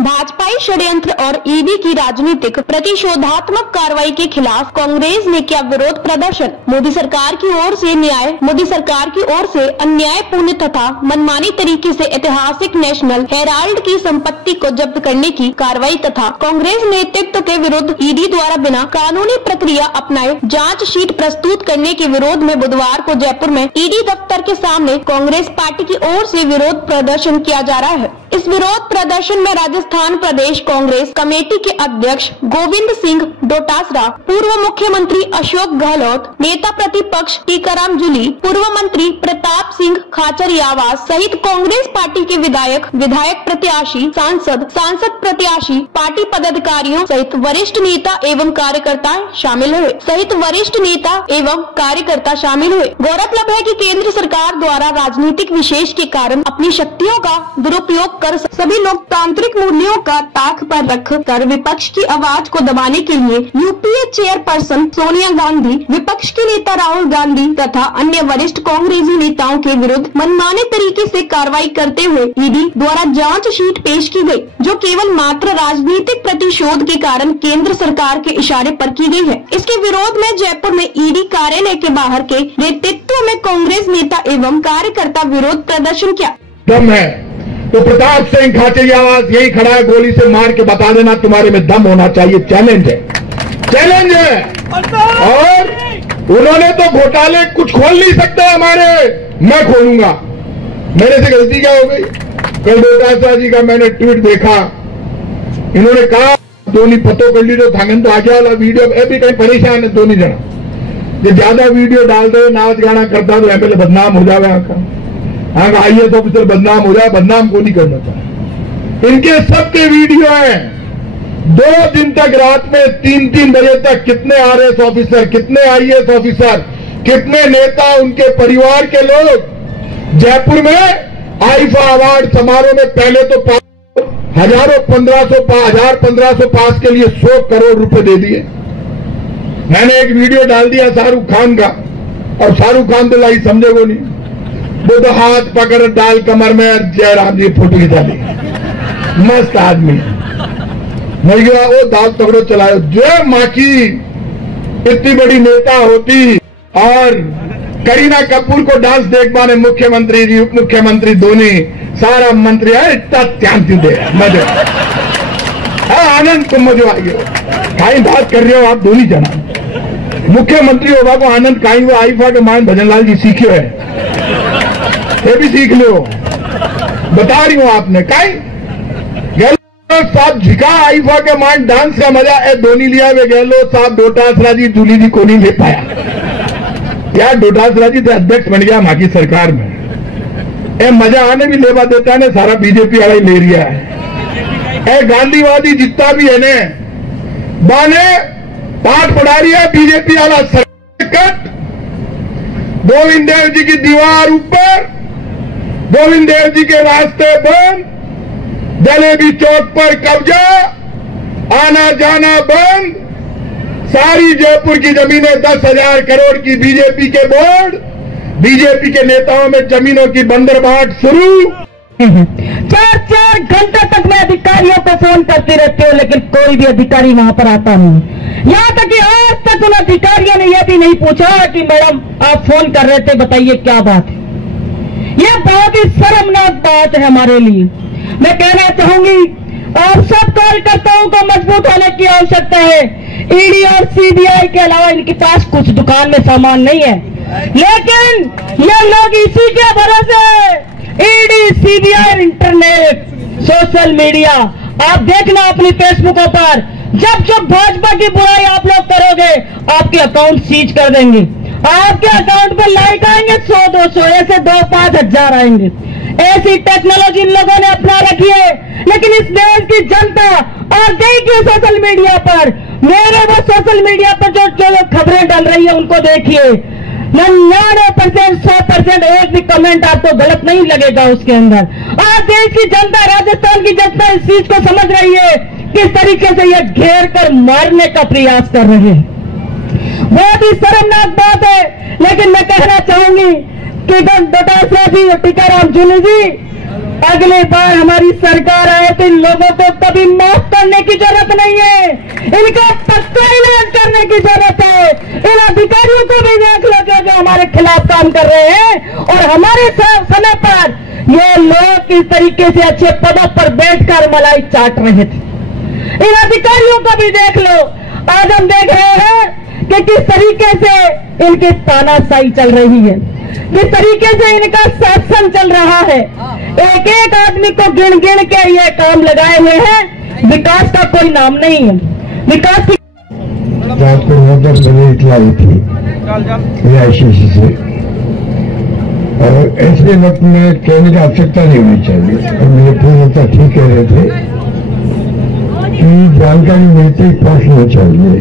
भाजपाई षड्यंत्र और ईडी की राजनीतिक प्रतिशोधात्मक कार्रवाई के खिलाफ कांग्रेस ने किया विरोध प्रदर्शन। मोदी सरकार की ओर से अन्यायपूर्ण तथा मनमानी तरीके से ऐतिहासिक नेशनल हेराल्ड की संपत्ति को जब्त करने की कार्रवाई तथा कांग्रेस नेतृत्व के विरुद्ध ईडी द्वारा बिना कानूनी प्रक्रिया अपनाए जांच शीट प्रस्तुत करने के विरोध में बुधवार को जयपुर में ईडी दफ्तर के सामने कांग्रेस पार्टी की ओर से विरोध प्रदर्शन किया जा रहा है। इस विरोध प्रदर्शन में राजस्थान प्रदेश कांग्रेस कमेटी के अध्यक्ष गोविंद सिंह डोटासरा, पूर्व मुख्यमंत्री अशोक गहलोत, नेता प्रतिपक्ष टीकाराम जूली, पूर्व मंत्री प्रताप सिंह खाचरियावास सहित कांग्रेस पार्टी के विधायक प्रत्याशी, सांसद प्रत्याशी, पार्टी पदाधिकारियों सहित वरिष्ठ नेता एवं कार्यकर्ता शामिल हुए। गौरतलब है कि केंद्र सरकार द्वारा राजनीतिक विशेष के कारण अपनी शक्तियों का दुरुपयोग कर सभी लोकतांत्रिक मूल्यों का ताक पर रख कर विपक्ष की आवाज को दबाने के लिए यूपीए चेयरपर्सन सोनिया गांधी, विपक्ष के नेता राहुल गांधी तथा अन्य वरिष्ठ कांग्रेसी नेताओं के विरुद्ध मनमाने तरीके से कार्रवाई करते हुए ईडी द्वारा जांच शीट पेश की गई, जो केवल मात्र राजनीतिक प्रतिशोध के कारण केंद्र सरकार के इशारे पर की गई है। इसके विरोध में जयपुर में ईडी कार्यालय के बाहर के नेतृत्व में कांग्रेस नेता एवं कार्यकर्ता विरोध प्रदर्शन किया। दम है तो प्रताप सिंह खाचरियावास यही खड़ा है, गोली से मार के बता देना तुम्हारे में दम होना चाहिए। चैलेंज है। और उन्होंने तो घोटाले कुछ खोल नहीं सकते हमारे, मैं खोलूंगा। मेरे से गलती क्या हो गई? कल डोटासरा जी का मैंने ट्वीट देखा, इन्होंने कहा दोनी पतो कर ली तो थांगन तो आगे वाला वीडियो अभी कहीं परेशान है दोनों जना, जो ज्यादा वीडियो डाल दे नाच गाना करता तो एमएलए बदनाम हो जावे। IAS ऑफिसर बदनाम हो जाए, बदनाम को नहीं करना चाहिए। इनके सबके वीडियो हैं। 2 दिन तक रात में 3-3 बजे तक कितने RS ऑफिसर, कितने IAS ऑफिसर, कितने नेता, उनके परिवार के लोग जयपुर में आईफा अवार्ड समारोह में पहले तो हजारों 1500 पास के लिए 100 करोड़ रुपए दे दिए। मैंने एक वीडियो डाल दिया शाहरुख खान का, और शाहरुख खान तो लाई समझेगो नहीं, वो तो हाथ पकड़ डाल कमर में जयराम जी फोटो खिंचा दी। मस्त आदमी नहीं गया वो दाल तगड़ो चलाओ। जय माँ की इतनी बड़ी नेता होती और करीना कपूर को डांस देख पाने मुख्यमंत्री जी, उप मुख्यमंत्री धोनी, सारा मंत्री है इतना ध्यान दे मजे। आनंद को मजे आएगी। कहीं बात कर रहे हो आप धोनी जना मुख्यमंत्री होगा को आनंद कहीं वो आईफा के मान भजनलाल जी सीखे है, ये भी सीख लो। बता रही हूं आपने कहीं साहब झिका आईफा के मान डांस का मजा ए धोनी लिया वे गहलोत साहब डोटासरा जी जूली जी को नहीं ले पाया यार। डोटासरा जी तो अध्यक्ष बन गया मां की सरकार में, ए मजा आने भी लेवा देता है, सारा बीजेपी वाला ही ले रिया है। ए गांधीवादी जितना भी है ने बाने पाठ पढ़ा रही है बीजेपी वाला सरकट। गोविंद देव जी की दीवार ऊपर, गोविंद देव जी के रास्ते बंद, जलेबी चौक पर कब्जा, आना जाना बंद, सारी जयपुर की जमीनें 10,000 करोड़ की बीजेपी के बोर्ड, बीजेपी के नेताओं में जमीनों की बंदरबाट शुरू। 4-4 घंटे तक मैं अधिकारियों को फोन करती रहती हूँ, लेकिन कोई भी अधिकारी वहां पर आता नहीं। यहाँ तक कि आज तक उन अधिकारियों ने यह भी नहीं पूछा कि मैडम आप फोन कर रहे थे, बताइए क्या बात है। यह बहुत ही शर्मनाक बात है हमारे लिए। मैं कहना चाहूंगी आप सब कार्यकर्ताओं को मजबूत होने की आवश्यकता है। ईडी और सीबीआई के अलावा इनके पास कुछ दुकान में सामान नहीं है, लेकिन ये लोग इसी के भरोसे ED, CBI, internet, social media, आप देखना अपनी फेसबुकों पर, जब भाजपा की बुराई आप लोग करोगे आपके अकाउंट सीज कर देंगे। आपके अकाउंट पर लाइक आएंगे 100-200, ऐसे 2-5 हजार आएंगे। ऐसी टेक्नोलॉजी इन लोगों ने अपना रखी है, लेकिन इस देश की जनता और देखिए सोशल मीडिया पर, मेरे वो सोशल मीडिया पर जो खबरें डाल रही है उनको देखिए, 99%, 100% एक भी कमेंट आपको गलत नहीं लगेगा उसके अंदर। आज देश की जनता, राजस्थान की जनता इस चीज को समझ रही है, किस तरीके से ये घेर कर मारने का प्रयास कर रहे हैं। बहुत ही शर्मनाक बात है। लेकिन मैं कहना चाहूंगी कि डोटासरा जी और टीकाराम जूली जी अगली बार हमारी सरकार आए तो इन लोगों को कभी माफ करने की जरूरत नहीं है, इनका पक्का इलाज करने की जरूरत है। इन अधिकारियों को भी देख लो जो हमारे खिलाफ काम कर रहे हैं और हमारे समय पर ये लोग इस तरीके से अच्छे पदों पर बैठकर मलाई चाट रहे थे। इन अधिकारियों को भी देख लो। आज हम देख रहे हैं कि किस तरीके से इनकी तानाशाही चल रही है, किस तरीके से इनका शासन चल रहा है। एक एक आदमी को गिन गिन के ये काम लगाए हुए हैं, विकास का कोई नाम नहीं है। विकास की रात को 9-10 बजे इतलाई थी AICC से, और ऐसे वक्त में कहने की आवश्यकता नहीं होनी चाहिए। और मेरे पूर्वता ठीक कह रहे थे कि जानकारी मिलती ही पहुंचना चाहिए।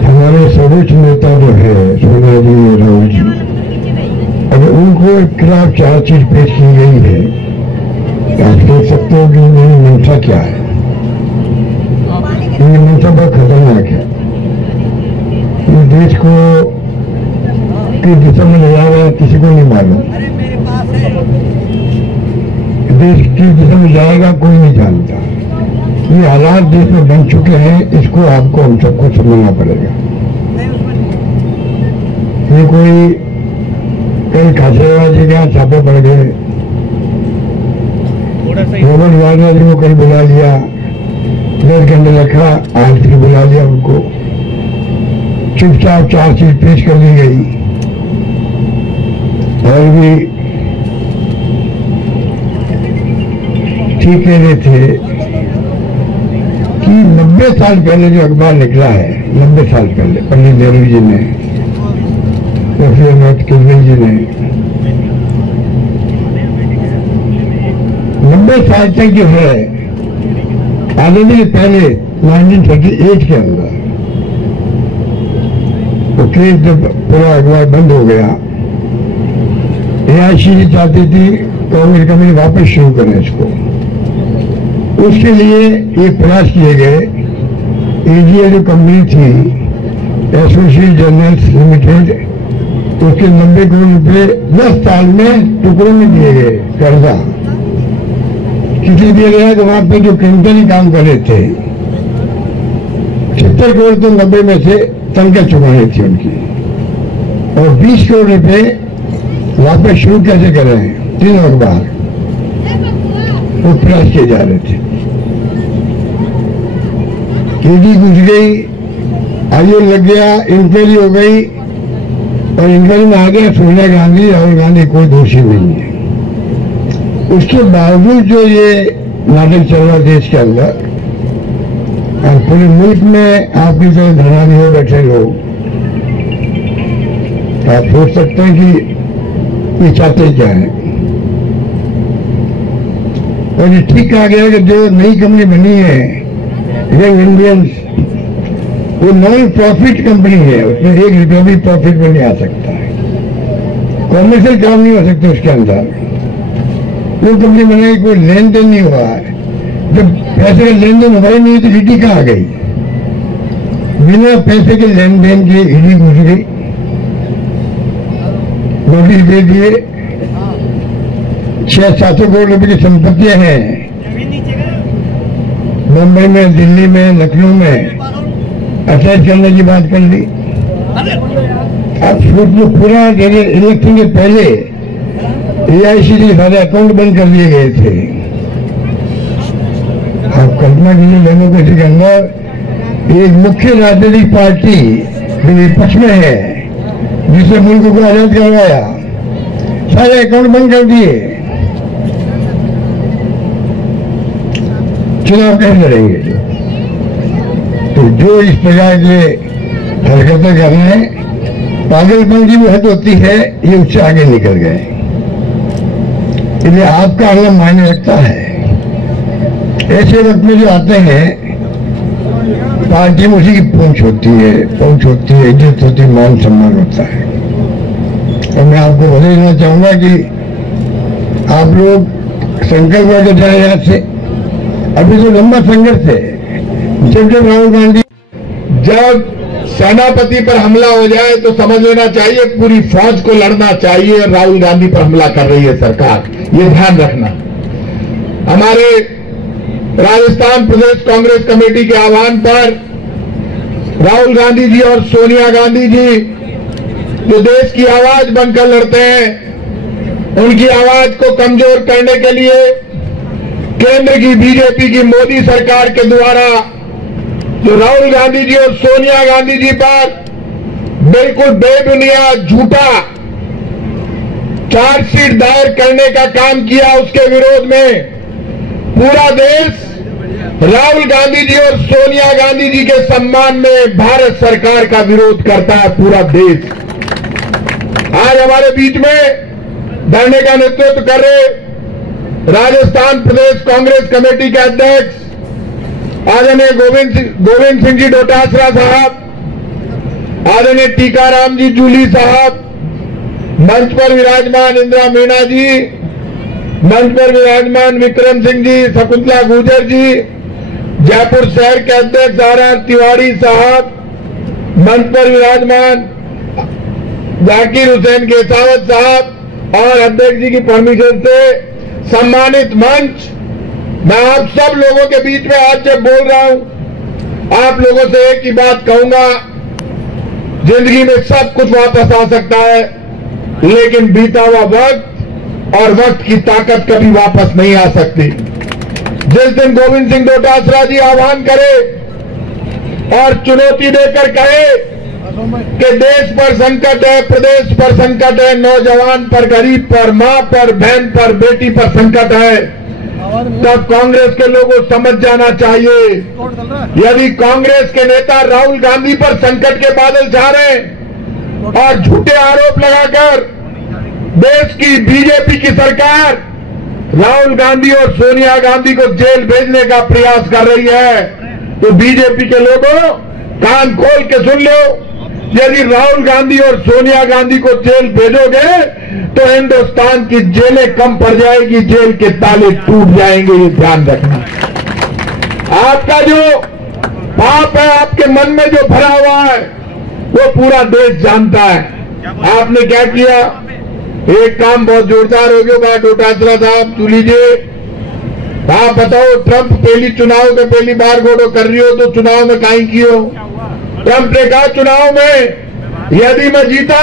हमारे सर्वोच्च नेता जो है सोनिया जी, राहुल जी, अगर उनको खिलाफ चार्जशीट पेश की गई है, आप देख सकते हो कि मेरी मंशा क्या है। ये मंशा बहुत खतरनाक है। इस देश को किस दिशा में ले जाएगा किसी को नहीं मालूम। देश किस दिशा में जाएगा कोई नहीं जानता। ये हालात देश में बन चुके हैं, इसको आपको हम सबको समझना पड़ेगा। ये कोई कई खासेबाजी के यहाँ छापे पड़ गए, रॉबर्ट वाड्रा जी को कहीं बुला लिया, 10 घंटे रखा, आज फिर बुला लिया उनको, चुपचाप चार्जशीट पेश कर दी गई। और भी ठीक कह रहे थे कि 90 साल पहले जो अखबार निकला है, 90 साल पहले पंडित नेहरू जी ने, प्रोफेसर अमित केजरीवाल जी ने, 90 साल तक जो है आजादी के पहले 1938 के अंदर वो केस जब पूरा अखबार बंद हो गया, AICC चाहती थी कांग्रेस कमेटी वापस शुरू करें इसको। उसके लिए ये प्रयास किए गए। AGL जो कंपनी थी, एसोसिएटेड जर्नल्स लिमिटेड, उसके 90 करोड़ रुपए 10 साल में टुकड़ों में दिए गए कर्जा। किसी दिया गया कि वहां पे जो कंपनी काम कर रहे थे 70 करोड़ तो 90 में से तनख्वाह चुकानी थी उनकी, और 20 करोड़ रुपए वापस शुरू कैसे कर रहे हैं, 3 अखबार वो प्रयास किए जा रहे थे। ईडी घुस गई, आयोग लग गया, इंक्वायरी हो गई, और इंक्वायरी में आ गया सोनिया गांधी, राहुल गांधी कोई दोषी नहीं है। उसके बावजूद जो ये नाटक चल रहा देश के अंदर और पूरे मुल्क में आपकी तरह धरना लिए बैठे लोग, आप सोच सकते हैं कि ये चाहते क्या है। और ये ठीक कहा गया कि जो नई कंपनी बनी है यंग इंडियंस, वो नॉन प्रॉफिट कंपनी है, उसमें 1 रुपया भी प्रॉफिट में नहीं आ सकता है, कॉमर्शियल काम नहीं हो सकता उसके अंदर। वो कंपनी बनाई, कोई लेन देन नहीं हुआ है। जब पैसे का लेन देन हुआ ही नहीं तो ईडी कहाँ आ गई? बिना पैसे के लेन देन के ईडी घुस गई, नोटिस दे दिए। 600-700 करोड़ रुपए की संपत्तियां हैं मुंबई में, दिल्ली में, लखनऊ में, अटैच करने की बात कर ली। अब जो पूरा इलेक्शन के पहले AICC सारे अकाउंट बंद कर दिए गए थे। आप कल्पना कीजिए, डेमोक्रेसी के अंदर एक मुख्य राजनीतिक पार्टी जो विपक्ष में है, जिसे मुल्क को आजाद करवाया, सारे अकाउंट बंद कर दिए। चुनाव कैसे लड़ेंगे? तो जो इस प्रकार के हरकतें कर रहे हैं, पागलपन की भी हद होती है, ये उससे आगे निकल गए। इसलिए आपका आना मायने रखता है। ऐसे वक्त में जो आते हैं, पार्टी में उसी की पहुंच होती है, इज्जत होती है, मान सम्मान होता है। और मैं आपको बता देना चाहूंगा कि आप लोग संकल्प करके जाए यहाँ से। अभी तो लंबा संघर्ष है। जब राहुल गांधी, जब सेनापति पर हमला हो जाए तो समझ लेना चाहिए पूरी फौज को लड़ना चाहिए। राहुल गांधी पर हमला कर रही है सरकार, ये ध्यान रखना। हमारे राजस्थान प्रदेश कांग्रेस कमेटी के आह्वान पर राहुल गांधी जी और सोनिया गांधी जी जो देश की आवाज बनकर लड़ते हैं, उनकी आवाज को कमजोर करने के लिए केंद्र की बीजेपी की मोदी सरकार के द्वारा जो राहुल गांधी जी और सोनिया गांधी जी पर बिल्कुल बेबुनियाद झूठा चार्जशीट दायर करने का काम किया, उसके विरोध में पूरा देश राहुल गांधी जी और सोनिया गांधी जी के सम्मान में भारत सरकार का विरोध करता है। पूरा देश आज हमारे बीच में धरने का नेतृत्व कर रहे राजस्थान प्रदेश कांग्रेस कमेटी के अध्यक्ष आदरणीय गोविंद सिंह जी डोटासरा साहब, आदरणीय टीकाराम जी जूली साहब, मंच पर विराजमान इंदिरा मीणा जी, मंच पर विराजमान विक्रम सिंह जी, शकुंतला गुर्जर जी, जयपुर शहर के अध्यक्ष आर तिवारी साहब, मंच पर विराजमान जाकिर हुसैन केसावत साहब और अध्यक्ष जी की परमिशन से सम्मानित मंच, मैं आप सब लोगों के बीच में आज जब बोल रहा हूं, आप लोगों से एक ही बात कहूंगा, जिंदगी में सब कुछ वापस आ सकता है, लेकिन बीता हुआ वक्त और वक्त की ताकत कभी वापस नहीं आ सकती। जिस दिन गोविंद सिंह डोटासरा जी आह्वान करे और चुनौती देकर कहे कि देश पर संकट है, प्रदेश पर संकट है, नौजवान पर, गरीब पर, मां पर, बहन पर, बेटी पर संकट है, तब कांग्रेस के लोगों को समझ जाना चाहिए, यदि कांग्रेस के नेता राहुल गांधी पर संकट के बादल छा रहे हैं और झूठे आरोप लगाकर देश की बीजेपी की सरकार राहुल गांधी और सोनिया गांधी को जेल भेजने का प्रयास कर रही है, तो बीजेपी के लोगों कान खोल के सुन लो, यदि राहुल गांधी और सोनिया गांधी को जेल भेजोगे तो हिंदुस्तान की जेलें कम पड़ जाएगी, जेल के ताले टूट जाएंगे, ये ध्यान रखना। आपका जो पाप है, आपके मन में जो भरा हुआ है, वो पूरा देश जानता है। आपने क्या किया, एक काम बहुत जोरदार हो गया डोटासरा साहब, सुन लीजिए, आप बताओ, ट्रंप पहली चुनाव के पहली बार गोड़ो कर रही हो तो चुनाव में काई कियो? ट्रंप ने कहा चुनाव में यदि मैं जीता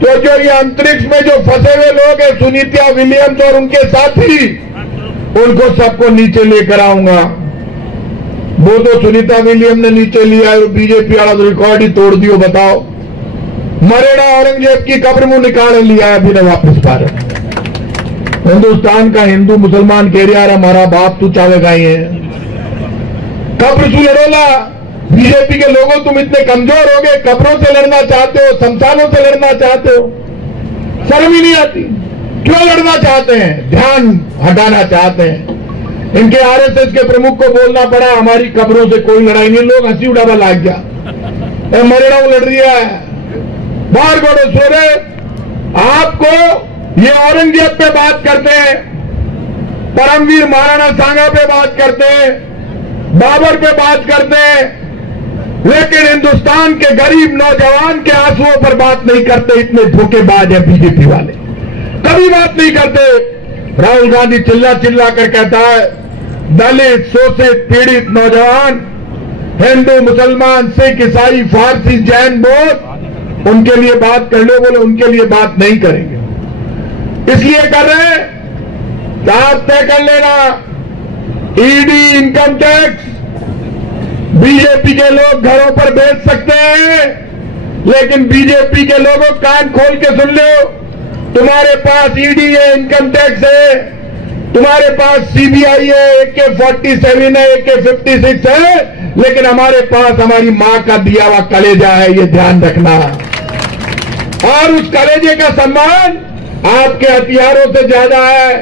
तो जो ये अंतरिक्ष में जो फंसे हुए लोग हैं, सुनीता विलियम्स और उनके साथी, उनको सबको नीचे लेकर आऊंगा। वो तो सुनीता विलियम ने नीचे लिया, बीजेपी वाला तो रिकॉर्ड ही तोड़ दियो। बताओ, मरेड़ा औरंगजेब की कब्र मुंह निकाल लिया है, अभी न वापस पा रहे। हिंदुस्तान का हिंदू मुसलमान कह रहा है हमारा बाप तू चावेगा ही है, कब्र से लड़ोला। बीजेपी के लोगों, तुम इतने कमजोर हो गए, कब्रों से लड़ना चाहते हो, शमशानों से लड़ना चाहते हो, शर्म ही नहीं आती? क्यों लड़ना चाहते हैं? ध्यान हटाना चाहते हैं। इनके आरएसएस के प्रमुख को बोलना पड़ा हमारी कब्रों से कोई लड़ाई नहीं, लोग हंसी उड़ावा लाग गया, मरेड़ा लड़ रही है, बाहर गोड़ो सो रहे। आपको ये औरंगजेब पे बात करते हैं, परमवीर महाराणा सांगा पे बात करते हैं, बाबर पे बात करते हैं, लेकिन हिंदुस्तान के गरीब नौजवान के आंसुओं पर बात नहीं करते। इतने धोखेबाज है बीजेपी वाले, कभी बात नहीं करते। राहुल गांधी चिल्ला चिल्ला कर कहता है दलित, शोषित, पीड़ित नौजवान, हिंदू, मुसलमान, सिख, ईसाई, फारसी, जैन, बौद्ध, उनके लिए बात कर लो। बोले उनके लिए बात नहीं करेंगे, इसलिए कर रहे हैं कि आप तय कर लेना, ईडी, इनकम टैक्स बीजेपी के लोग घरों पर बेच सकते हैं, लेकिन बीजेपी के लोगों कान खोल के सुन लो, तुम्हारे पास ईडी है, इनकम टैक्स है, तुम्हारे पास सीबीआई है, AK-47 है, AK-56 है, लेकिन हमारे पास हमारी मां का दिया हुआ कलेजा है, ये ध्यान रखना। और उस कलेजे का सम्मान आपके हथियारों से ज्यादा है।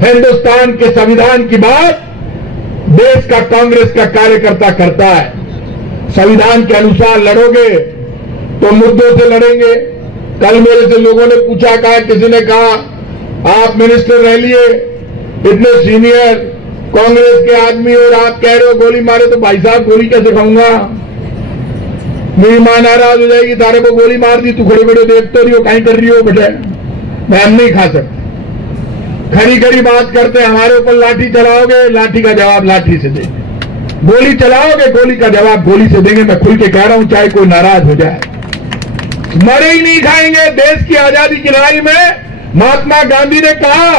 हिंदुस्तान के संविधान की बात देश का कांग्रेस का कार्यकर्ता करता है। संविधान के अनुसार लड़ोगे तो मुद्दों से लड़ेंगे। कल मेरे से लोगों ने पूछा, कहा, किसी ने कहा आप मिनिस्टर रह लिए, इतने सीनियर कांग्रेस के आदमी और आप कह रहे हो गोली मारे, तो भाई साहब गोली कैसे खाऊंगा? मेरी मां नाराज हो जाएगी, तारे को गोली मार दी, तू खड़े खड़े देखते रही हो, कहीं कर रही हो बेटे, मैं हम नहीं खा सकता। खरी खरी बात करते हैं, हमारे ऊपर लाठी चलाओगे, लाठी का जवाब लाठी से देंगे, गोली चलाओगे, गोली का जवाब गोली से देंगे। मैं खुल के कह रहा हूं, चाहे कोई नाराज हो जाए, मरे ही नहीं खाएंगे। देश की आजादी की लड़ाई में महात्मा गांधी ने कहा,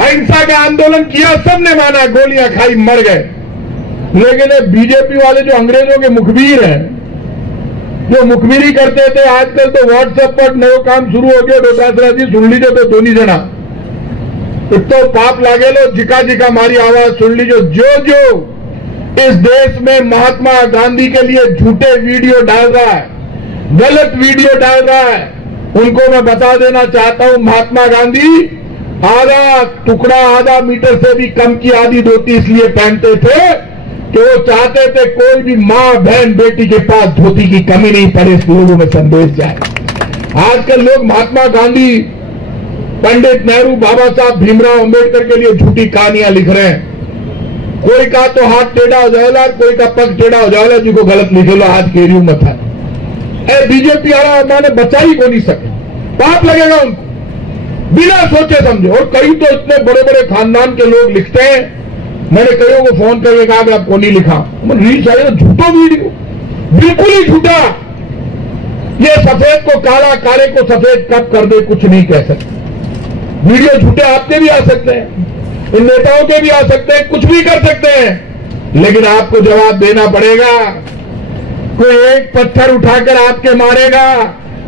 अहिंसा का आंदोलन किया, सबने माना, गोलियां खाई, मर गए। लेकिन बीजेपी वाले जो अंग्रेजों के मुखबिर हैं, जो मुखबिरी करते थे, आजकल तो व्हाट्सएप पर नयो काम शुरू हो गया। डोटासरा जी सुन लीजिए तो दोनों जना तो पाप लागे लो, जिका जिका मारी आवाज सुन लीजिए। जो इस देश में महात्मा गांधी के लिए झूठे वीडियो डाल रहा है, गलत वीडियो डाल रहा है, उनको मैं बता देना चाहता हूं, महात्मा गांधी आधा टुकड़ा, आधा मीटर से भी कम की आधी धोती इसलिए पहनते थे कि वो चाहते थे कोई भी मां, बहन, बेटी के पास धोती की कमी नहीं पड़े, इस लोगों में संदेश जाए। आजकल लोग महात्मा गांधी, पंडित नेहरू, बाबा साहब भीमराव अंबेडकर के लिए झूठी कहानियां लिख रहे हैं। कोई का तो हाथ टेढ़ा हो जाएगा, कोई का पग टेढ़ा हो जाएगा, जिसको गलत लिखे लो हाथ केरियो मत है। बीजेपी वाला मैंने बचा ही को नहीं सके, पाप लगेगा उनको बिना सोचे समझे। और कई तो इतने बड़े बड़े खानदान के लोग लिखते हैं, मैंने कईयों को फोन करके कहा कि आपको नहीं लिखा, रीच आएगा झूठो वीडियो, बिल्कुल ही झूठा। ये सफेद को काला, काले को सफेद कब कर दे कुछ नहीं कह सकते। वीडियो झूठे आपके भी आ सकते हैं, इन नेताओं के भी आ सकते हैं, कुछ भी कर सकते हैं, लेकिन आपको जवाब देना पड़ेगा। कोई एक पत्थर उठाकर आपके मारेगा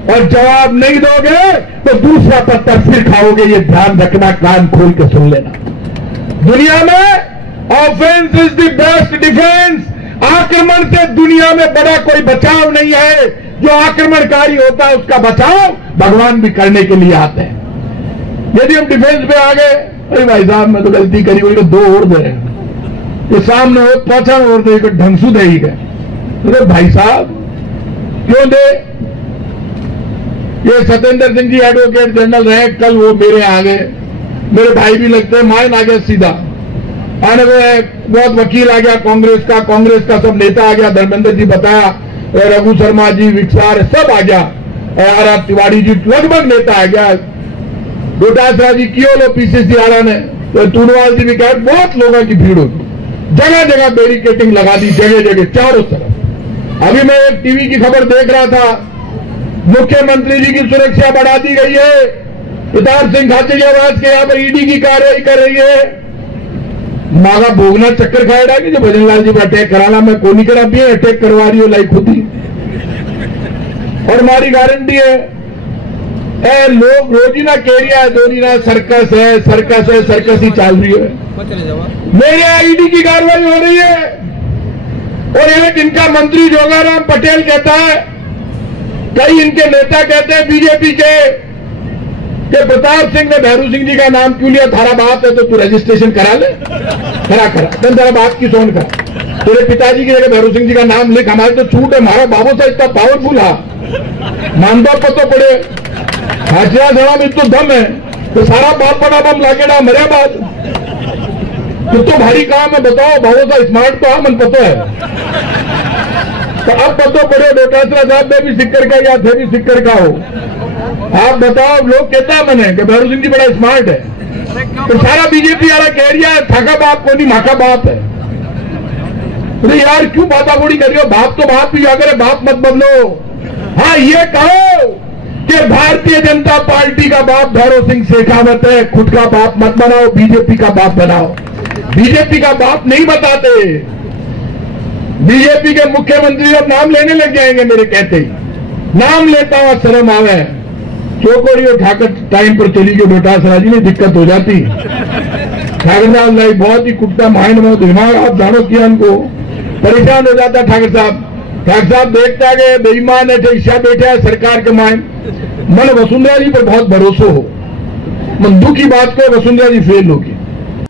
और जवाब नहीं दोगे तो दूसरा पत्थर फिर खाओगे, ये ध्यान रखना, कान खोल के सुन लेना। दुनिया में offence is the best defence. आक्रमण से दुनिया में बड़ा कोई बचाव नहीं है। जो आक्रमणकारी होता है उसका बचाव भगवान भी करने के लिए आते हैं। यदि हम डिफेंस पे आ गए, अरे भाई साहब मैं तो गलती करी, वही तो दो और दे, ये सामने हो पाछा और दे, ढंगसू दे ही गए। अरे भाई साहब क्यों दे? ये सत्येंद्र सिंह जी एडवोकेट जनरल रहे, कल वो मेरे आगे, मेरे भाई भी लगते हैं, मायन आ गया सीधा आने को, बहुत वकील आ गया कांग्रेस का सब नेता आ गया, धर्मेंद्र जी बताया, रघु शर्मा जी, विक्सार सब आ गया, और तिवारी जी, लगभग नेता आ गया, डोटासरा जी कियो लो पीसीसी आरा ने, तो टूनवाल जी भी कहा, बहुत लोगों की भीड़ होगी, जगह जगह बैरिकेटिंग लगा दी, जगह जगह चारों तरफ। अभी मैं एक टीवी की खबर देख रहा था, मुख्यमंत्री जी की सुरक्षा बढ़ा दी गई है, प्रताप सिंह खाचरियावास के यहाँ पर ईडी की कार्रवाई कर रही है। मागा भोगना चक्कर खाएगा कि जो भजनलाल जी पर अटैक कराना, मैं को नहीं करा भी अटैक करवा रही हो लाई खुद ही, और हमारी गारंटी है। लोग रोजीना केरिया दोरीना सर्कस है, सर्कस ही चल रही है। मेरे यहाँ ईडी की कार्रवाई हो रही है, और एक इनका मंत्री जोगाराम पटेल कहता है, कई इनके नेता कहते हैं बीजेपी के कि प्रताप सिंह ने भैरू सिंह जी का नाम क्यों लिया, थारा बाप है तो तू रजिस्ट्रेशन करा ले, करा तेरा बाप की सोन करा, तेरे पिताजी की जगह भैरू सिंह जी का नाम लिख, हमारे तो छूट है, हमारा बाबू सा इतना पावरफुल है, मानदा पतो पड़े हाजिया जरा में तो दम है, तो सारा बाप बना बम लागेड़ा मरे बाद तो भारी काम है। बताओ बाबू सा स्मार्ट तो है, मन पतो है, तो अब पतो पड़े डोटासरा साहब में भी सिक्कर का या थे भी सिक्कर का हो। आप बताओ, लोग कहता है मैंने कि भैरू सिंह जी बड़ा स्मार्ट है, तो सारा बीजेपी वाला कह रहा है थाका बाप को नहीं माका बाप है। अरे यार क्यों बाताबोड़ी कर रही हो, बाप तो बाप भी जाकर बाप मत बदलो। हाँ ये कहो कि भारतीय जनता पार्टी का बाप भैरू सिंह शेखावत है, खुद का बाप मत बनाओ, बीजेपी का बाप बनाओ। बीजेपी का बाप नहीं बताते, बीजेपी के मुख्यमंत्री अब नाम लेने लग जाएंगे मेरे कहते ही, नाम लेता हुआ शर्म आवे। चौकोड़ी और ठाकर टाइम पर चली गई डोटासरा जी में दिक्कत हो जाती, ठाकर साहब लाई बहुत ही कुत्ता माइंड में दिमाग आप जानो किया, उनको परेशान हो जाता ठाकर साहब देखता गए बेईमान है, ईशा बैठे है सरकार के माइंड मन वसुंधरा जी पर बहुत भरोसा हो, मन दुख की बात को वसुंधरा जी फेल होगी,